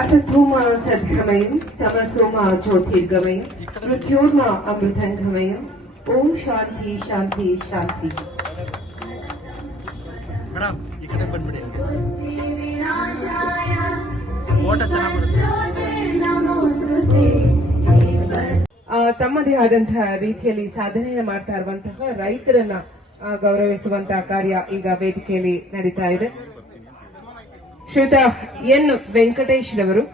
असत्वमा सद्गमयं तमसोमा ज्योतिर्गमयं मृत्योर्मा अमृतंगमयं ओम शांति शांति शांति। Madam ಈ ಕಡೆ ಬಂದ್ಬಿಡಿ. ಓಟ ತಮ್ಮದೇ ಆದಂತಹ ರೀತಿಯಲ್ಲಿ ಸಾಧನೆಯನ್ನು ಮಾಡ್ತಾ ಇರುವಂತಹ ರೈತರನ್ನ ಗೌರವಿಸುವಂತಹ ಕಾರ್ಯ ಈಗ ವೇದಿಕೆಯಲ್ಲಿ ನಡೀತಾ ಇದೆ. ಶ್ರೀಯುತ ಎನ್ ವೆಂಕಟೇಶ್ ರವರು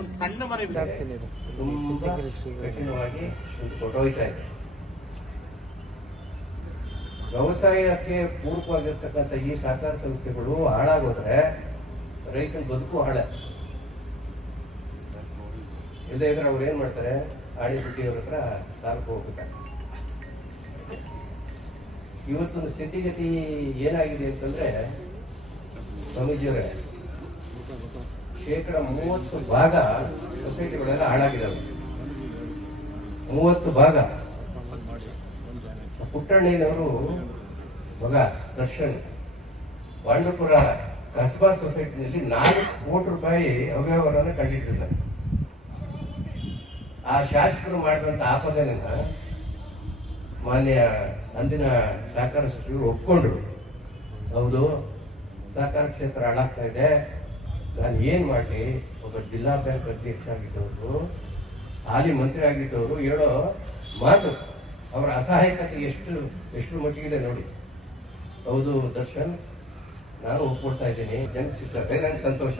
ಒಂದು ಸಣ್ಣ ಮನೆ ತುಂಬಾ ಕಠಿಣವಾಗಿ ಹೊರಟೋಯ್ತಾ ಇದೆ. ವ್ಯವಸಾಯಕ್ಕೆ ಪೂರಕವಾಗಿರ್ತಕ್ಕಂಥ ಈ ಸಹಕಾರ ಸಂಸ್ಥೆಗಳು ಹಾಳಾಗೋದ್ರೆ ರೈತನ ಬದುಕು ಹಾಳ. ಇಲ್ಲದೆ ಇದ್ರೆ ಅವ್ರು ಏನ್ ಮಾಡ್ತಾರೆ, ಆಣಿ ಬಿಟ್ಟಿಯವ್ರ ಹತ್ರ ಸಾಲಕ್ಕೆ ಹೋಗ್ಬೇಕಾಗ. ಇವತ್ತಿನ ಸ್ಥಿತಿಗತಿ ಏನಾಗಿದೆ ಅಂತಂದ್ರೆ, ಸ್ವಾಮೀಜಿಯವರೇ, 30% ಸೊಸೈಟಿಗಳೆಲ್ಲ ಹಾಳಾಗಿದ್ದಾವೆ. 30%. ಪುಟ್ಟಣ್ಣಯ್ಯನವರು ಮಗ ದರ್ಶನ್ ವಾಂಡಪುರ ಕಸ್ಬಾ ಸೊಸೈಟಿನಲ್ಲಿ 4 ಕೋಟಿ ರೂಪಾಯಿ ಅವ್ಯವಹಾರವನ್ನು ಕಂಡಿಟ್ಟಿದ್ದಾರೆ. ಆ ಶಾಸಕರು ಮಾಡಿದಂತ ಆಪಾದನೆಯನ್ನ ಮಾನ್ಯ ಅಂದಿನ ಸಹಕಾರ ಸಚಿವರು ಒಪ್ಕೊಂಡ್ರು. ಹೌದು, ಸಹಕಾರ ಕ್ಷೇತ್ರ ಹಾಳಾಗ್ತಾ ಇದೆ, ನಾನು ಏನ್ ಮಾಡಲಿ? ಒಬ್ಬ ಜಿಲ್ಲಾ ಬ್ಯಾಂಕ್ ಅಧ್ಯಕ್ಷ ಆಗಿದ್ದವರು, ಹಾಲಿ ಮಂತ್ರಿ ಆಗಿದ್ದವರು ಹೇಳೋ ಮಾತು, ಅವರ ಅಸಹಾಯಕತೆ ಎಷ್ಟು ಮಟ್ಟಿಗಿದೆ ನೋಡಿ. ಹೌದು ದರ್ಶನ್, ನಾನು ಒಪ್ಕೊಳ್ತಾ ಇದ್ದೀನಿ, ಜನ ಸಿಗ್ತಾರೆ, ನನಗೆ ಸಂತೋಷ.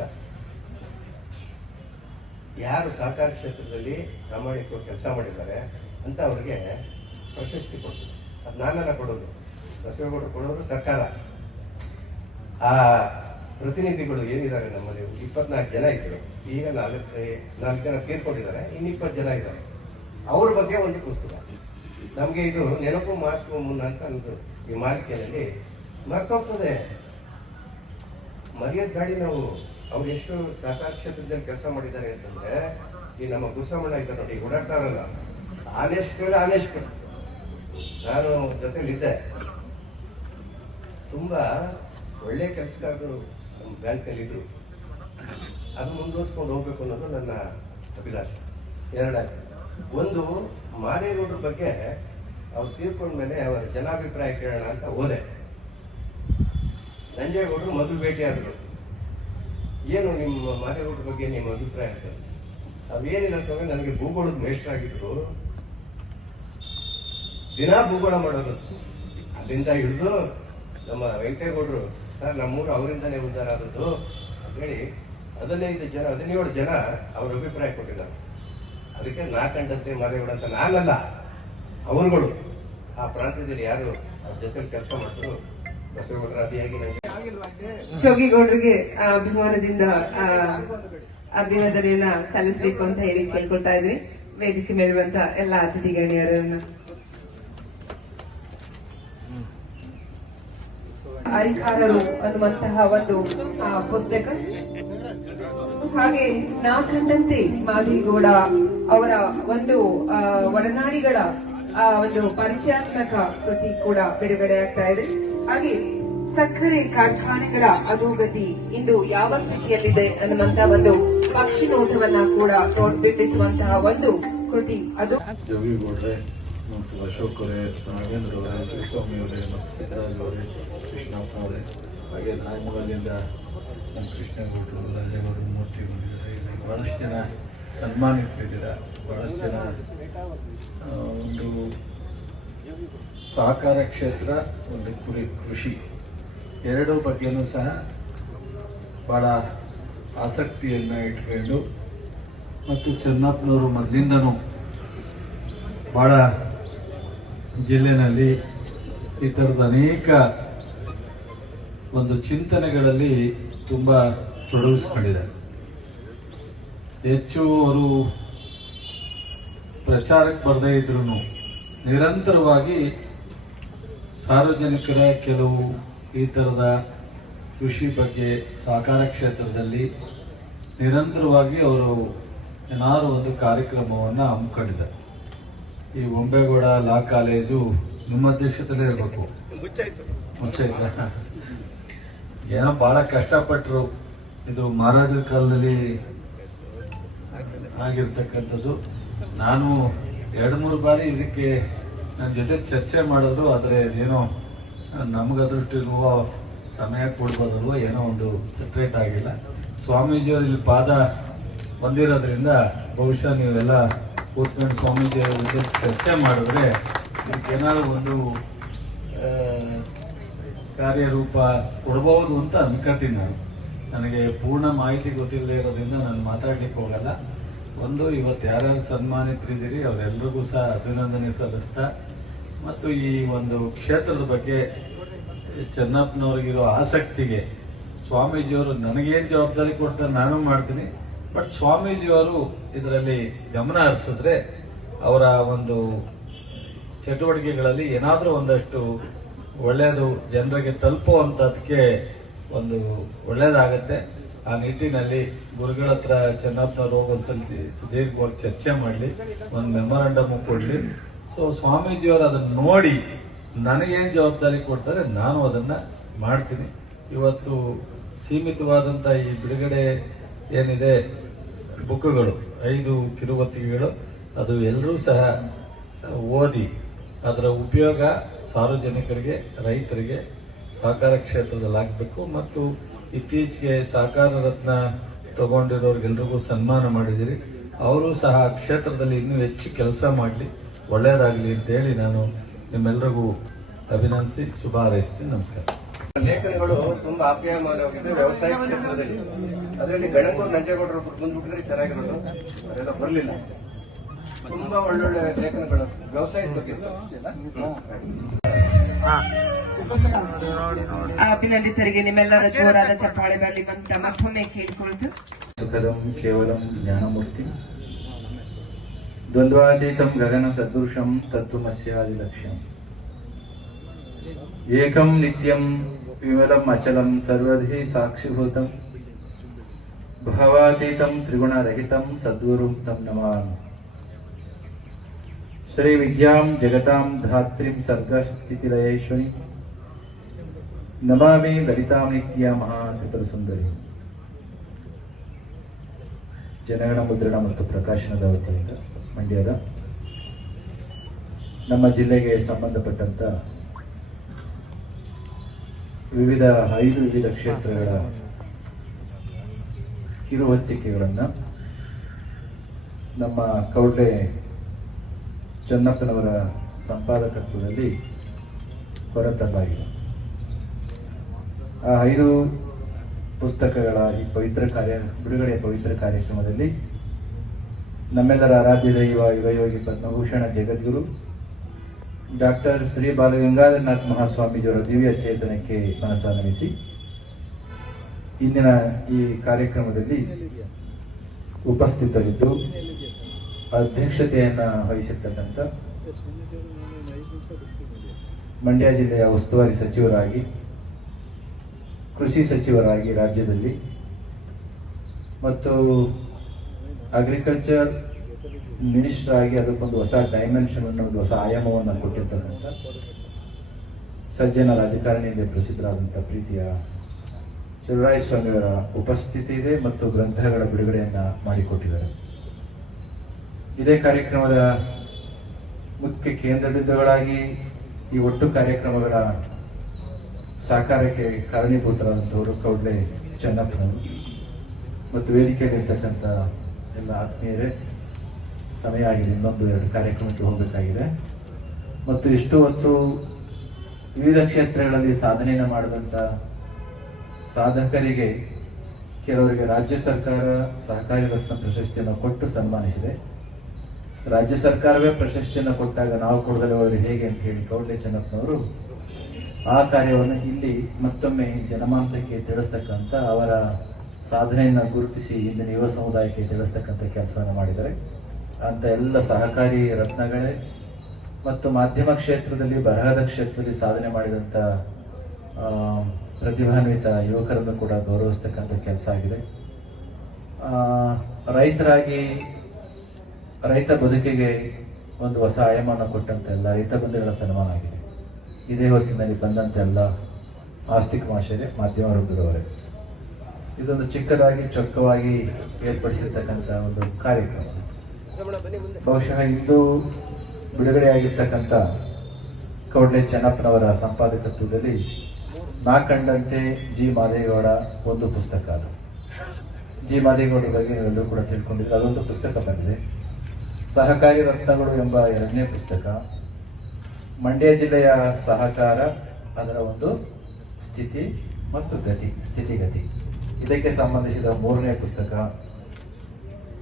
ಯಾರು ಸಹಕಾರ ಕ್ಷೇತ್ರದಲ್ಲಿ ಪ್ರಾಮಾಣಿಕವಾಗಿ ಕೆಲಸ ಮಾಡಿದ್ದಾರೆ ಅಂತ ಅವ್ರಿಗೆ ಪ್ರಶಸ್ತಿ ಕೊಡ್ತಾರೆ. ಅದು ನಾನೆಲ್ಲ ಕೊಡೋದು, ಬಸವೇಗೌಡರು ಕೊಡೋರು ಸರ್ಕಾರ. ಆ ಪ್ರತಿನಿಧಿಗಳು ಏನಿದ್ದಾರೆ ನಮ್ಮಲ್ಲಿ 24 ಜನ ಇದ್ರು. ಈಗ 4 ಜನ ತೀರ್ಕೊಂಡಿದ್ದಾರೆ, ಇನ್ನು 20 ಜನ ಇದ್ದಾರೆ. ಅವ್ರ ಬಗ್ಗೆ ಒಂದು ಪುಸ್ತಕ. ನಮ್ಗೆ ಇದು ನೆನಪು ಮಾಡಿಸುವ ಮುನ್ನ ಅಂತ ಅಂದ್ರು. ಈ ಮಾಲಿಕೆಯಲ್ಲಿ ಮರ್ತೋಗ್ತದೆ, ಮರ್ಯಾದ ಗಾಡಿ. ನಾವು ಅವ್ರು ಎಷ್ಟು ಸಹಕಾರ ಕ್ಷೇತ್ರದಲ್ಲಿ ಕೆಲಸ ಮಾಡಿದ್ದಾರೆ ಅಂತಂದ್ರೆ, ಈ ನಮ್ಮ ಗುಸಮಣ್ಣ ಇದ್ದ ನೋಡಿ, ಓಡಾಡ್ತಾರಲ್ಲ, ಆನೆಸ್ಟ್. ನಾನು ಜೊತೆಲಿದ್ದೆ. ತುಂಬಾ ಒಳ್ಳೆ ಕೆಲಸಗಾರರು ನಮ್ಮ ಬ್ಯಾಂಕ್ನಲ್ಲಿ ಇದ್ರು. ಅದು ಮುಂದುವರ್ಸ್ಕೊಂಡು ಹೋಗ್ಬೇಕು ಅನ್ನೋದು ನನ್ನ ಅಭಿಲಾಷೆ. 2 ಒಂದು, ಮಾದೇಗೌಡರ ಬಗ್ಗೆ ಅವ್ರು ತೀರ್ಕೊಂಡ್ಮೇಲೆ ಅವರ ಜನಾಭಿಪ್ರಾಯ ಕೇಳೋಣ ಅಂತ ಹೋದೆ. ನಂಜೇಗೌಡರು ಮೊದಲು ಭೇಟಿ ಆದ್ರು. ಏನು ನಿಮ್ಮ ಮಾದೇಗೌಡರ ಬಗ್ಗೆ ನಿಮ್ಮ ಅಭಿಪ್ರಾಯ ಅಂತ? ಅವೇನಿಲ್ಲ ಸ್ವಾಮಿ, ನನಗೆ ಭೂಗೋಳದ ಮೇಷ್ಟ್ರಾಗಿದ್ರು, ದಿನಾ ಭೂಗೋಳ ಮಾಡೋದು. ಅಲ್ಲಿಂದ ಹಿಡಿದು ನಮ್ಮ ವೆಂಕಟೇಗೌಡರು, ಸರ್ ನಮ್ಮೂರು ಅವರಿಂದಾನೇ ಉದ್ಧಾರ ಆದದ್ದು ಅಂತ ಹೇಳಿ 17 ಜನ ಅವ್ರ ಅಭಿಪ್ರಾಯ ಕೊಟ್ಟಿದ್ದಾರೆ. ಅದಕ್ಕೆ ನಾ ಕಂಡಂತೆ ಮಾದೇಗೌಡ ಅಂತ ನಾನಲ್ಲ, ಅವರುಗಳು ಆ ಪ್ರಾಂತ್ಯದಲ್ಲಿ ಯಾರು ಅವ್ರ ಜೊತೆ ಕೆಲಸ ಮಾಡಿದ್ರು ಬಸವೇಗೌಡರ ಅದಿಯಾಗಿ ಜೋಗಿಗೌಡರಿಗೆ ಅಭಿಮಾನದಿಂದ ಅಭಿನಂದನೆಯನ್ನ ಸಲ್ಲಿಸಬೇಕು ಅಂತ ಹೇಳಿ ಕೇಳ್ಕೊಳ್ತಾ ಇದ್ವಿ. ವೇದಿಕೆ ಮೇಲಿರುವಂತ ಎಲ್ಲ ಅತಿಥಿ ಗಣ್ಯರನ್ನ ಅರಿಕಾರರು ಅನ್ನುವಂತಹ ಒಂದು ಪುಸ್ತಕ, ಹಾಗೆ ನಾ ಕಂಡಂತೆ ಮಾದೇಗೌಡ ಅವರ ಒಂದು ಒಡನಾಡಿಗಳ ಒಂದು ಪರಿಚಯಾತ್ಮಕ ಕೃತಿ ಕೂಡ ಬಿಡುಗಡೆ ಆಗ್ತಾ ಇದೆ. ಹಾಗೆ ಸಕ್ಕರೆ ಕಾರ್ಖಾನೆಗಳ ಅಧೋಗತಿ ಇಂದು ಯಾವ ಸ್ಥಿತಿಯಲ್ಲಿದೆ ಅನ್ನುವಂತ ಒಂದು ಪಕ್ಷಿ ನೋಟವನ್ನ ಕೂಡ ಬಿಟ್ಟಿಸುವಂತಹ ಒಂದು ಕೃತಿ. ಅದು ಜೋಗಿಗೌಡ್ರೆ ಮತ್ತು ಅಶೋಕ್ ಅವರೇ, ನಾಗೇಂದ್ರ ಅವರೇ, ಶಿವಸ್ವಾಮಿ ಅವರೇ, ಮತ್ತು ಸಿದ್ದರಾಜ್ ಅವರೇ, ಕೃಷ್ಣಪ್ಪ ಅವರೇ, ಹಾಗೆ ನಾಯಮೂಲದಿಂದ ಕೃಷ್ಣಗೌಡರು, ನಂಜೇಗೌಡರು, ಮೂರ್ತಿ ಬಂದಿದ್ದಾರೆ. ಇಲ್ಲಿ ಬಹಳಷ್ಟು ಜನ ಸನ್ಮಾನಿತರಿದ್ದೀರಾ. ಬಹಳಷ್ಟು ಜನ ಒಂದು ಸಹಕಾರ ಕ್ಷೇತ್ರ, ಒಂದು ಕೃಷಿ, ಎರಡೂ ಬಗ್ಗೆನೂ ಸಹ ಬಹಳ ಆಸಕ್ತಿಯನ್ನು ಇಟ್ಕೊಂಡು, ಮತ್ತು ಚೆನ್ನಪ್ಪನವರು ಮೊದಲಿಂದನೂ ಬಹಳ ಜಿಲ್ಲೆನಲ್ಲಿ ಈ ಥರದ ಅನೇಕ ಒಂದು ಚಿಂತನೆಗಳಲ್ಲಿ ತುಂಬ ತೊಡಗಿಸ್ಕೊಂಡಿದ್ದಾರೆ. ಹೆಚ್ಚು ಅವರು ಪ್ರಚಾರಕ್ಕೆ ಬರದೇ ಇದ್ರು ನಿರಂತರವಾಗಿ ಸಾರ್ವಜನಿಕರ ಕೆಲವು ಈ ಥರದ ಕೃಷಿ ಬಗ್ಗೆ, ಸಹಕಾರ ಕ್ಷೇತ್ರದಲ್ಲಿ ನಿರಂತರವಾಗಿ ಅವರು ಏನಾದ್ರು ಒಂದು ಕಾರ್ಯಕ್ರಮವನ್ನ ಹಮ್ಮಿಕೊಂಡಿದ್ದಾರೆ. ಈ ಒಂಬೇಗೌಡ ಲಾ ಕಾಲೇಜು ನಿಮ್ಮ ಅಧ್ಯಕ್ಷತೆಯಲ್ಲೇ ಇರಬೇಕು, ಮುಚ್ಚಾಯ್ತಾ? ಏನೋ ಬಹಳ ಕಷ್ಟಪಟ್ಟರು. ಇದು ಮಹಾರಾಜರ ಕಾಲದಲ್ಲಿ ಆಗಿರ್ತಕ್ಕಂಥದ್ದು. ನಾನು 2-3 ಬಾರಿ ಇದಕ್ಕೆ ನನ್ನ ಜೊತೆ ಚರ್ಚೆ ಮಾಡಿದ್ರು, ಆದರೆ ಏನೋ ನಮಗದಷ್ಟು ಇರುವ ಸಮಯ ಕೊಡ್ಬೋದಲ್ವ, ಏನೋ ಒಂದು ಸೆಟ್ರೇಟ್ ಆಗಿಲ್ಲ. ಸ್ವಾಮೀಜಿಯವರು ಇಲ್ಲಿ ಪಾದ ಬಂದಿರೋದ್ರಿಂದ ಬಹುಶಃ ನೀವೆಲ್ಲ ಕೂತ್ಕೊಂಡು ಸ್ವಾಮೀಜಿಯವರ ಜೊತೆ ಚರ್ಚೆ ಮಾಡಿದ್ರೆ ಇದಕ್ಕೇನಾದ್ರು ಒಂದು ಕಾರ್ಯರೂಪ ಕೊಡಬಹುದು ಅಂತ ಅನ್ಕೊಳ್ತೀನಿ. ನನಗೆ ಪೂರ್ಣ ಮಾಹಿತಿ ಗೊತ್ತಿಲ್ಲದೆ ಇರೋದ್ರಿಂದ ನಾನು ಮಾತಾಡ್ಲಿಕ್ಕೆ ಹೋಗಲ್ಲ. ಒಂದು, ಇವತ್ತು ಯಾರ್ಯಾರು ಸನ್ಮಾನಿತರಿದ್ದೀರಿ ಅವರೆಲ್ಲರಿಗೂ ಸಹ ಅಭಿನಂದನೆ ಸಲ್ಲಿಸ್ತಾ, ಮತ್ತು ಈ ಒಂದು ಕ್ಷೇತ್ರದ ಬಗ್ಗೆ ಚೆನ್ನಪ್ಪನವ್ರಿಗಿರೋ ಆಸಕ್ತಿಗೆ ಸ್ವಾಮೀಜಿಯವರು ನನಗೇನು ಜವಾಬ್ದಾರಿ ಕೊಡ್ತಾರೆ ನಾನು ಮಾಡ್ತೀನಿ, ಬಟ್ ಸ್ವಾಮೀಜಿಯವರು ಇದರಲ್ಲಿ ಗಮನ ಹರಿಸಿದ್ರೆ ಅವರ ಒಂದು ಚಟುವಟಿಕೆಗಳಲ್ಲಿ ಏನಾದರೂ ಒಂದಷ್ಟು ಒಳ್ಳೆಯದು ಜನರಿಗೆ ತಲುಪುವಂತದಕ್ಕೆ ಒಂದು ಒಳ್ಳೇದಾಗತ್ತೆ. ಆ ನಿಟ್ಟಿನಲ್ಲಿ ಗುರುಗಳ ಹತ್ರ ಚೆನ್ನಪ್ಪನವ್ರು ಹೋಗಿ ಒಂದ್ಸಲಿ ಸುದೀರ್ಘವಾಗಿ ಚರ್ಚೆ ಮಾಡಲಿ, ಒಂದು ಮೆಮೊರಂಡಮ್ ಕೊಡ್ಲಿ. ಸೊ ಸ್ವಾಮೀಜಿಯವರು ಅದನ್ನ ನೋಡಿ ನನಗೇನು ಜವಾಬ್ದಾರಿ ಕೊಡ್ತಾರೆ ನಾನು ಅದನ್ನ ಮಾಡ್ತೀನಿ. ಇವತ್ತು ಸೀಮಿತವಾದಂತ ಈ ಬಿಡುಗಡೆ ಏನಿದೆ ಬುಕ್ಗಳು, 5 ಕಿರುಹೊತ್ತಿಗೆಗಳು, ಅದು ಎಲ್ಲರೂ ಸಹ ಓದಿ ಅದರ ಉಪಯೋಗ ಸಾರ್ವಜನಿಕರಿಗೆ, ರೈತರಿಗೆ, ಸಹಕಾರ ಕ್ಷೇತ್ರದಲ್ಲಿ ಆಗಬೇಕು. ಮತ್ತು ಇತ್ತೀಚೆಗೆ ಸಹಕಾರ ರತ್ನ ತಗೊಂಡಿರೋರಿಗೆಲ್ರಿಗೂ ಸನ್ಮಾನ ಮಾಡಿದಿರಿ. ಅವರು ಸಹ ಕ್ಷೇತ್ರದಲ್ಲಿ ಇನ್ನೂ ಹೆಚ್ಚು ಕೆಲಸ ಮಾಡಲಿ, ಒಳ್ಳೆಯದಾಗಲಿ ಅಂತ ಹೇಳಿ ನಾನು ನಿಮ್ಮೆಲ್ಲರಿಗೂ ಅಭಿನಂದಿಸಿ ಶುಭ ಹಾರೈಸ್ತೀನಿ. ನಮಸ್ಕಾರ. ಲೇಖನಗಳು ತುಂಬಾ ಆಪ್ಯಾಯಮಾನವಾಗಿದೆ ವ್ಯವಸಾಯ ಕ್ಷೇತ್ರದಲ್ಲಿ. ಅದರಲ್ಲಿ ಬೆಳಗೂರು ನಂಜೇಗೌಡರು ಬಂದ್ಬಿಟ್ಟಿದ್ರೆ ಚೆನ್ನಾಗಿರೋದು, ಅದೆಲ್ಲ ಬರಲಿಲ್ಲ. ತುಂಬಾ ಒಳ್ಳೊಳ್ಳೆ ಲೇಖನಗಳು ವ್ಯವಸಾಯದ ಬಗ್ಗೆ. ಅಭಿನಂದಿತರಿಗೆ ನಿಮ್ಮೆಲ್ಲರ ಜೋರಾದ ಚಪ್ಪಾಳೆ ಬರಲಿ ಅಂತ ಮತ್ತೊಮ್ಮೆ ಕೇಳಿಕೊಳ್ತು. ಸುಖದಂ ಕೇವಲಂ ಜ್ಞಾನಮೂರ್ತಿ ದ್ವಂದ್ವಾತೀತಂ ಗಗನ ಸದೃಶಂ ತತ್ವಮಸ್ಯಾದಿಲಕ್ಷ್ಯಂ ಏಕಂ ನಿತ್ಯಂ ವಿಮಲಂ ಅಚಲಂ ಸರ್ವಧಿ ಸಾಕ್ಷಿಭೂತಂ ಭಾವಾತೀತಂ ತ್ರಿಗುಣರಹಿತಂ ಸದ್ಗುರುಂ ತಂ ನಮಾಮಿ. ಶ್ರೀ ವಿದ್ಯಾಂ ಜಗತಾಂ ಧಾತ್ರಿಂ ಸರ್ಗಸ್ಥಿತಿಲಯೇಶ್ವರಿ ನಮಾಮಿ ಲಲಿತಾಂ ನಿತ್ಯ ಮಹಾತ್ರಿಪುರ ಸುಂದರಿ. ಜನಗಣ ಮುದ್ರಣ ಮತ್ತು ಪ್ರಕಾಶನದ ವತಿಯಿಂದ ಮಂಡ್ಯದ ನಮ್ಮ ಜಿಲ್ಲೆಗೆ ಸಂಬಂಧಪಟ್ಟಂತ ವಿವಿಧ 5 ವಿವಿಧ ಕ್ಷೇತ್ರಗಳ ಕಿರುಹೊತ್ತಿಕೆಗಳನ್ನ ನಮ್ಮ ಕೌಡ್ಲೆ ಚೆನ್ನಪ್ಪನವರ ಸಂಪಾದಕತ್ವದಲ್ಲಿ ಹೊರತರಲಾಗಿದೆ. ಆ 5 ಪುಸ್ತಕಗಳ ಈ ಬಿಡುಗಡೆಯ ಪವಿತ್ರ ಕಾರ್ಯಕ್ರಮದಲ್ಲಿ ನಮ್ಮೆಲ್ಲರ ಆರಾಧ್ಯ ದೈವ ಯುಗಯೋಗಿ ಪದ್ಮಭೂಷಣ ಜಗದ್ಗುರು ಡಾಕ್ಟರ್ ಶ್ರೀ ಬಾಲಗಂಗಾಧರನಾಥ್ ಮಹಾಸ್ವಾಮೀಜಿಯವರ ದಿವ್ಯ ಚೇತನಕ್ಕೆ ಮನಸ್ಸಾನಮಿಸಿ ಇಂದಿನ ಈ ಕಾರ್ಯಕ್ರಮದಲ್ಲಿ ಉಪಸ್ಥಿತರಿದ್ದು ಅಧ್ಯಕ್ಷತೆಯನ್ನ ವಹಿಸಿರ್ತಕ್ಕಂಥ ಮಂಡ್ಯ ಜಿಲ್ಲೆಯ ಉಸ್ತುವಾರಿ ಸಚಿವರಾಗಿ, ಕೃಷಿ ಸಚಿವರಾಗಿ ರಾಜ್ಯದಲ್ಲಿ ಮತ್ತು ಅಗ್ರಿಕಲ್ಚರ್ ಮಿನಿಸ್ಟರ್ ಆಗಿ ಅದಕ್ಕೊಂದು ಹೊಸ ಡೈಮೆನ್ಷನ್ ಅನ್ನು, ಒಂದು ಹೊಸ ಆಯಾಮವನ್ನು ಕೊಟ್ಟಿರ್ತಕ್ಕಂಥ ಸಜ್ಜನ ರಾಜಕಾರಣಿ ಎಂದೇ ಪ್ರಸಿದ್ಧರಾದಂತಹ ಪ್ರೀತಿಯ ಚಲುವರಾಯಸ್ವಾಮಿಯವರ ಉಪಸ್ಥಿತಿ ಇದೆ ಮತ್ತು ಗ್ರಂಥಗಳ ಬಿಡುಗಡೆಯನ್ನ ಮಾಡಿಕೊಟ್ಟಿದ್ದಾರೆ. ಇದೇ ಕಾರ್ಯಕ್ರಮದ ಮುಖ್ಯ ಕೇಂದ್ರ ಬಿಂದುಗಳಾಗಿ ಈ ಒಟ್ಟು ಕಾರ್ಯಕ್ರಮಗಳ ಸಾಕಾರಕ್ಕೆ ಕಾರಣೀಭೂತರಾದಂಥವರು ಕೌಡ್ಲೆ ಚೆನ್ನಪ್ಪನವರು ಮತ್ತು ವೇದಿಕೆಯಲ್ಲಿರ್ತಕ್ಕಂಥ ಎಲ್ಲ ಆತ್ಮೀಯರೇ, ಸಮಯ ಆಗಿದೆ, ಇನ್ನೊಂದು 2 ಕಾರ್ಯಕ್ರಮಕ್ಕೆ ಹೋಗಬೇಕಾಗಿದೆ. ಮತ್ತು ಇಷ್ಟು ಹೊತ್ತು ವಿವಿಧ ಕ್ಷೇತ್ರಗಳಲ್ಲಿ ಸಾಧನೆಯನ್ನು ಮಾಡಿದಂಥ ಸಾಧಕರಿಗೆ ಕೆಲವರಿಗೆ ರಾಜ್ಯ ಸರ್ಕಾರ ಸಹಕಾರಿ ರತ್ನ ಪ್ರಶಸ್ತಿಯನ್ನು ಕೊಟ್ಟು ಸನ್ಮಾನಿಸಿದೆ. ರಾಜ್ಯ ಸರ್ಕಾರವೇ ಪ್ರಶಸ್ತಿಯನ್ನು ಕೊಟ್ಟಾಗ ನಾವು ಕೊಡದಲ್ಲೇ ಅವರು ಹೇಗೆ ಅಂತ ಹೇಳಿ ಕೌಡ್ಲೆ ಚೆನ್ನಪ್ಪನವರು ಆ ಕಾರ್ಯವನ್ನು ಇಲ್ಲಿ ಮತ್ತೊಮ್ಮೆ ಜನಮಾನಸಕ್ಕೆ ತಿಳಿಸ್ತಕ್ಕಂಥ, ಅವರ ಸಾಧನೆಯನ್ನು ಗುರುತಿಸಿ ಇಂದಿನ ಯುವ ಸಮುದಾಯಕ್ಕೆ ತಿಳಿಸ್ತಕ್ಕಂಥ ಕೆಲಸವನ್ನು ಮಾಡಿದ್ದಾರೆ. ಅಂತ ಎಲ್ಲ ಸಹಕಾರಿ ರತ್ನಗಳೇ ಮತ್ತು ಮಾಧ್ಯಮ ಕ್ಷೇತ್ರದಲ್ಲಿ, ಬರಹದ ಕ್ಷೇತ್ರದಲ್ಲಿ ಸಾಧನೆ ಮಾಡಿದಂಥ ಪ್ರತಿಭಾನ್ವಿತ ಯುವಕರನ್ನು ಕೂಡ ಗೌರವಿಸ್ತಕ್ಕಂಥ ಕೆಲಸ ಆಗಿದೆ. ರೈತರಾಗಿ ರೈತ ಬದುಕಿಗೆ ಒಂದು ಹೊಸ ಆಯಾಮನ ಕೊಟ್ಟಂತೆಲ್ಲ ರೈತ ಬಂಧುಗಳ ಸನ್ಮಾನ ಆಗಿದೆ. ಇದೇ ಹೊತ್ತಿನಲ್ಲಿ ಬಂದಂತೆಲ್ಲ ಆಸ್ತಿಕ ಮಾಷೆರೆ ಮಾಧ್ಯಮ ವೃಂದದವರೇ, ಇದೊಂದು ಚಿಕ್ಕದಾಗಿ ಚೊಕ್ಕವಾಗಿ ಏರ್ಪಡಿಸಿರ್ತಕ್ಕಂಥ ಒಂದು ಕಾರ್ಯಕ್ರಮ. ಬಹುಶಃ ಇಂದು ಬಿಡುಗಡೆಯಾಗಿರ್ತಕ್ಕಂಥ ಕೌಡ್ಲೆ ಚೆನ್ನಪ್ಪನವರ ಸಂಪಾದಕತ್ವದಲ್ಲಿ ನಾ ಕಂಡಂತೆ ಜಿ ಮಾದೇಗೌಡ ಒಂದು ಪುಸ್ತಕ. ಅದು ಜಿ ಮಾದೇಗೌಡ ಬಗ್ಗೆ ನೀವೆಲ್ಲರೂ ಕೂಡ ತಿಳ್ಕೊಂಡಿದ್ರೆ ಅದೊಂದು ಪುಸ್ತಕ ಬಂದಿದೆ. ಸಹಕಾರಿ ರತ್ನಗಳು ಎಂಬ 2ನೇ ಪುಸ್ತಕ, ಮಂಡ್ಯ ಜಿಲ್ಲೆಯ ಸಹಕಾರ ಅದರ ಒಂದು ಸ್ಥಿತಿ ಮತ್ತು ಸ್ಥಿತಿಗತಿ, ಇದಕ್ಕೆ ಸಂಬಂಧಿಸಿದ 3ನೇ ಪುಸ್ತಕ,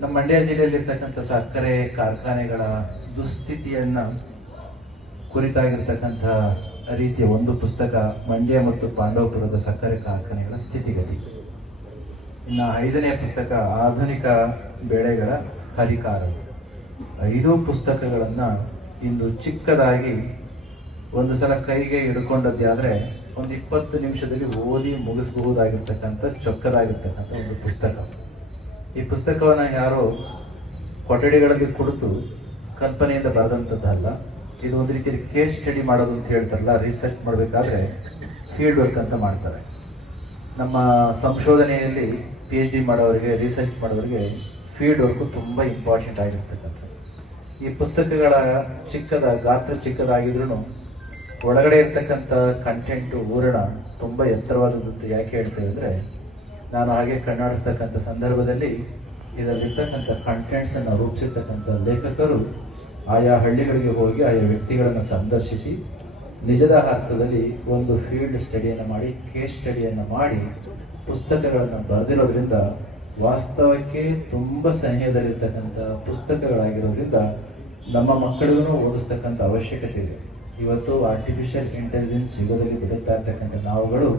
ನಮ್ಮ ಮಂಡ್ಯ ಜಿಲ್ಲೆಯಲ್ಲಿರ್ತಕ್ಕಂಥ ಸಕ್ಕರೆ ಕಾರ್ಖಾನೆಗಳ ದುಸ್ಥಿತಿಯನ್ನ ಕುರಿತಾಗಿರ್ತಕ್ಕಂಥ ರೀತಿಯ ಒಂದು ಪುಸ್ತಕ, ಮಂಡ್ಯ ಮತ್ತು ಪಾಂಡವಪುರದ ಸಕ್ಕರೆ ಕಾರ್ಖಾನೆಗಳ ಸ್ಥಿತಿಗತಿ. ಇನ್ನು 5ನೇ ಪುಸ್ತಕ, ಆಧುನಿಕ ಬೆಳೆಗಳ ಹರಿಕಾರಗಳು. 5 ಪುಸ್ತಕಗಳನ್ನ ಇಂದು ಚಿಕ್ಕದಾಗಿ ಒಂದು ಸಲ ಕೈಗೆ ಹಿಡ್ಕೊಂಡದ್ದೇ ಆದ್ರೆ ಒಂದು 20 ನಿಮಿಷದಲ್ಲಿ ಓದಿ ಮುಗಿಸಬಹುದಾಗಿರ್ತಕ್ಕಂಥ ಚೊಕ್ಕದಾಗಿರ್ತಕ್ಕಂಥ ಒಂದು ಪುಸ್ತಕ. ಈ ಪುಸ್ತಕವನ್ನ ಯಾರೋ ಕೊಠಡಿಗಳಲ್ಲಿ ಕುಳಿತು ಕಲ್ಪನೆಯಿಂದ ಬರೆದಂಥದ್ದಲ್ಲ. ಇದು ಒಂದು ರೀತಿಯಲ್ಲಿ ಕೇಸ್ ಸ್ಟಡಿ ಮಾಡೋದು ಅಂತ ಹೇಳ್ತಾರಲ್ಲ, ರಿಸರ್ಚ್ ಮಾಡಬೇಕಾದ್ರೆ ಫೀಲ್ಡ್ ವರ್ಕ್ ಅಂತ ಮಾಡ್ತಾರೆ. ನಮ್ಮ ಸಂಶೋಧನೆಯಲ್ಲಿ PhD ಮಾಡೋರಿಗೆ, ರಿಸರ್ಚ್ ಮಾಡೋರಿಗೆ ಫೀಲ್ಡ್ ವರ್ಕ್ ತುಂಬಾ ಇಂಪಾರ್ಟೆಂಟ್ ಆಗಿರ್ತಕ್ಕಂಥ. ಈ ಪುಸ್ತಕಗಳ ಗಾತ್ರ ಚಿಕ್ಕದಾಗಿದ್ರು ಒಳಗಡೆ ಇರ್ತಕ್ಕಂಥ ಕಂಟೆಂಟ್ ಊರಣ ತುಂಬಾ ಎತ್ತರವಾದದ್ದು. ಯಾಕೆ ಹೇಳ್ತೇವೆ ಅಂದ್ರೆ, ನಾನು ಹಾಗೆ ಕಣ್ಣಾಡಿಸ್ತಕ್ಕಂಥ ಸಂದರ್ಭದಲ್ಲಿ ಇದರಲ್ಲಿರ್ತಕ್ಕಂಥ ಕಂಟೆಂಟ್ಸ್ ಅನ್ನು ರೂಪಿಸಿರ್ತಕ್ಕಂಥ ಲೇಖಕರು ಆಯಾ ಹಳ್ಳಿಗಳಿಗೆ ಹೋಗಿ ಆಯಾ ವ್ಯಕ್ತಿಗಳನ್ನು ಸಂದರ್ಶಿಸಿ ನಿಜದ ಅರ್ಥದಲ್ಲಿ ಒಂದು ಫೀಲ್ಡ್ ಸ್ಟಡಿಯನ್ನು ಮಾಡಿ, ಕೇಸ್ ಸ್ಟಡಿಯನ್ನು ಮಾಡಿ ಪುಸ್ತಕಗಳನ್ನು ಬರೆದಿರೋದ್ರಿಂದ ವಾಸ್ತವಕ್ಕೆ ತುಂಬಾ ಸನಿಹದಲ್ಲಿರ್ತಕ್ಕಂಥ ಪುಸ್ತಕಗಳಾಗಿರೋದ್ರಿಂದ ನಮ್ಮ ಮಕ್ಕಳಿಗೂ ಓದಿಸ್ತಕ್ಕಂಥ ಅವಶ್ಯಕತೆ ಇದೆ. ಇವತ್ತು ಆರ್ಟಿಫಿಷಿಯಲ್ ಇಂಟೆಲಿಜೆನ್ಸ್ ಯುಗದಲ್ಲಿ ಬದುಕ್ತಾ ಇರ್ತಕ್ಕಂಥ ನಾವುಗಳು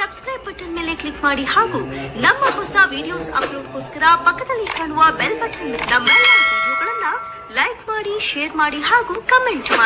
ಸಬ್ಸ್ಕ್ರೈಬ್ ಬಟನ್ ಮೇಲೆ ಕ್ಲಿಕ್ ಮಾಡಿ ಹಾಗೂ ನಮ್ಮ ಹೊಸ ವಿಡಿಯೋಸ್ ಅಪ್ಲೋಡ್ಗೋಸ್ಕರ ಪಕ್ಕದಲ್ಲಿ ಕಾಣುವ ಬೆಲ್ ಬಟನ್ ನಮ್ಮೆಲ್ಲ ವಿಡಿಯೋಗಳನ್ನ ಲೈಕ್ ಮಾಡಿ, ಶೇರ್ ಮಾಡಿ ಹಾಗೂ ಕಮೆಂಟ್ ಮಾಡಿ.